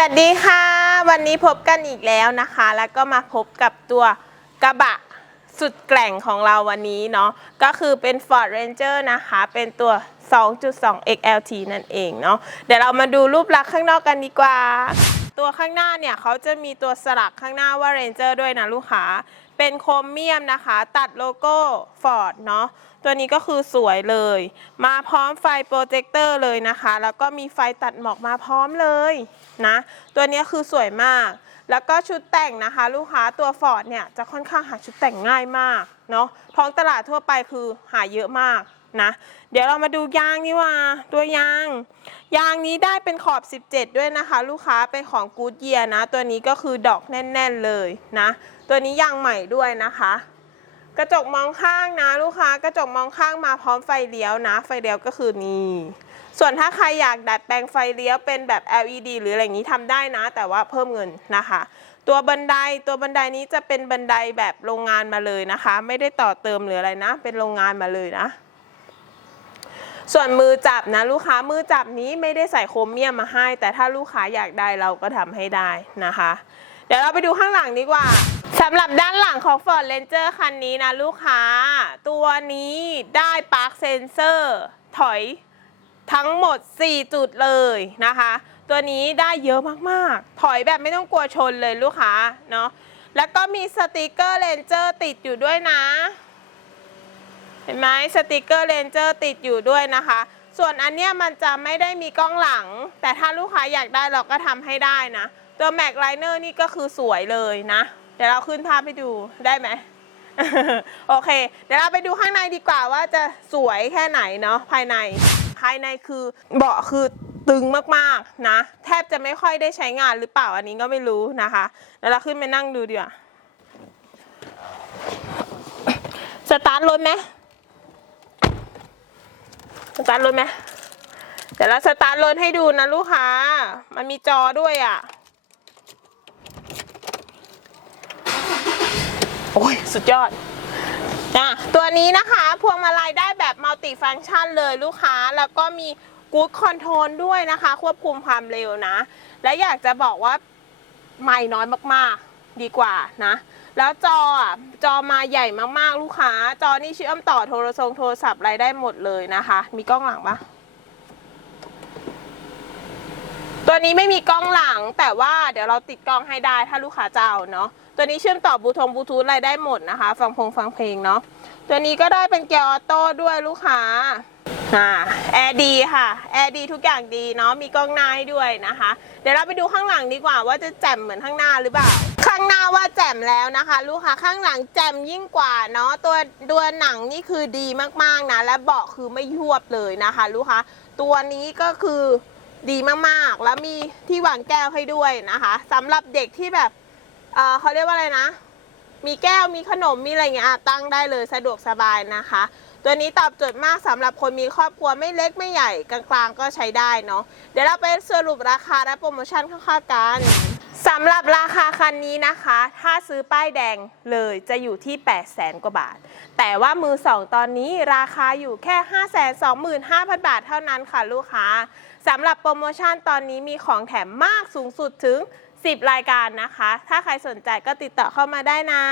สวัสดีค่ะ วันนี้พบกันอีกแล้วนะคะ แล้วก็มาพบกับตัวกระบะสุดแกร่งของเราวันนี้เนาะก็คือเป็น Ford Ranger นะคะ เป็นตัว 2.2 XLT นั่นเองเนาะเดี๋ยวเรามาดูรูปลักษณ์ข้างนอกกันดีกว่า ตัวข้างหน้าเนี่ยเขาจะมีตัวสลักข้างหน้าว่า Ranger ด้วยนะลูกค้า เป็นโครเมียมนะคะ ตัดโลโก้ Ford เนาะ ตัวนี้ก็คือสวยเลย มาพร้อมไฟโปรเจคเตอร์เลยนะคะ แล้วก็มีไฟตัดหมอกมาพร้อมเลยนะ ตัวนี้คือสวยมาก แล้วก็ชุดแต่งนะคะ ลูกค้าตัวฟอร์ดเนี่ยจะค่อนข้างหาชุดแต่งง่ายมากเนาะ ท้องตลาดทั่วไปคือหาเยอะมาก นะ เดี๋ยวเรามาดูยางนี่ว่า ตัวยาง ยางนี้ได้เป็นขอบ 17 ด้วยนะคะ ลูกค้าเป็นของกูดเยียนะ ตัวนี้ก็คือดอกแน่น ๆเลยนะ ตัวนี้ยางใหม่ด้วยนะคะ กระจกมองข้างนะลูกค้ากระจกมองข้างมาพร้อมไฟเลี้ยวนะ ไฟเลี้ยวก็คือนี่ส่วนถ้าใครอยากดัดแปลงไฟเลี้ยวเป็นแบบ LED หรืออะไรอย่างนี้ทำได้นะ แต่ว่าเพิ่มเงินนะคะ ตัวบันไดตัวบันไดนี้จะเป็นบันไดแบบโรงงานมาเลยนะคะ ไม่ได้ต่อเติมหรืออะไรนะ เป็นโรงงานมาเลยนะ ส่วนมือจับนะลูกค้ามือจับนี้ไม่ได้ใส่โครเมียมมาให้ แต่ถ้าลูกค้าอยากได้เราก็ทำให้ได้นะคะ เดี๋ยวเราไปดูข้างหลังดีกว่าสำหรับด้านหลังของ Ford Ranger คันนี้นะลูกค้า ตัวนี้ได้ปาร์คเซนเซอร์ถอยทั้งหมด 4 จุดเลยนะคะ ตัวนี้ได้เยอะมาก ๆ ถอยแบบไม่ต้องกลัวชนเลยลูกค้าเนาะแล้วก็มีสติกเกอร์เรนเจอร์ติดอยู่ด้วยนะ ห็นไหมสติกเกอร์เรนเจอร์ติดอยู่ด้วยนะคะ ส่วนอันเนี้ยมันจะไม่ได้มีกล้องหลัง แต่ถ้าลูกค้าอยากได้เราก็ทำให้ได้นะ ตัวแม็กไลเนอร์นี่ก็คือสวยเลยนะ เดี๋ยวเราขึ้นภาพให้ดูได้ไหมโอเค เดี๋ยวเราไปดูข้างในดีกว่าว่าจะสวยแค่ไหนเนาะภายใน ภายในคือเบาะคือตึงมากๆนะ แทบจะไม่ค่อยได้ใช้งานหรือเปล่าอันนี้ก็ไม่รู้นะคะเดี๋ยวเราขึ้นไปนั่งดูดีกว่าสตาร์ทรถไหม ตาร์ทรถไหมเดี๋ยวเราสตาร์ทรถให้ดูนะลูกค้า มันมีจอด้วยอะ โอ้ย สุดยอดอะตัวนี้นะคะพวงมาลัยได้แบบมัลติฟังชันเลยลูกค้า แล้วก็มีกู๊ดคอนโทรลด้วยนะคะ ควบคุมความเร็วนะ และอยากจะบอกว่าไม่น้อยมากๆ ดีกว่านะ แล้วจออะจอมาใหญ่มากๆลูกค้า จอนี่เชื่อมต่อโทรศัพท์โทรศัพท์อะไรได้หมดเลยนะคะ มีกล้องหลังปะตัวนี้ไม่มีกล้องหลังแต่ว่าเดี๋ยวเราติดกล้องให้ได้ถ้าลูกค้าจะเอาเนาะตัวนี้เชื่อมต่อบลูทงบลูทูธอะไรได้หมดนะคะ ฟังพงฟังเพลงเนาะตัวนี้ก็ได้เป็นเกียร์ออโต้ด้วยลูกค้าอ่าแอร์ดีค่ะแอร์ดีทุกอย่างดีเนาะมีกล้องหน้าให้ด้วยนะคะ เดี๋ยวเราไปดูข้างหลังดีกว่าว่าจะแจ่มเหมือนข้างหน้าหรือเปล่าางหน้าว่าแจ่มแล้วนะคะ ลูกค้าข้างหลังแจ่มยิ่งกว่าเนาะตัวตัวหนังนี่คือดีมากๆนะ และเบาะคือไม่ยวบเลยนะคะ ลูกค้าตัวนี้ก็คือดีมากๆ แล้วมีที่วางแก้วให้ด้วยนะคะสำหรับเด็กที่แบบเออเขาเรียกว่าอะไรนะ มีแก้วมีขนมมีอะไรเงี้ยตั้งได้เลยสะดวกสบายนะคะ ตัวนี้ตอบโจทย์มากสำหรับคนมีครอบครัวไม่เล็กไม่ใหญ่กลางๆ ก็ใช้ได้เนาะเดี๋ยวเราไปสรุปราคาและโปรโมชั่นคร่าวๆกัน สำหรับราคาคันนี้นะคะ ถ้าซื้อป้ายแดงเลยจะอยู่ที่ 8 0 0แสนกว่าบาท แต่ว่ามือสองตอนนี้ราคาอยู่แค่ 5 2 5 0 0 0 บาทเท่านั้นค่ะลูกค้าสำหรับโปรโมชั่นตอนนี้มีของแถมมากสูงสุดถึง 10 รายการนะคะ ถ้าใครสนใจก็ติดต่อเข้ามาได้นะ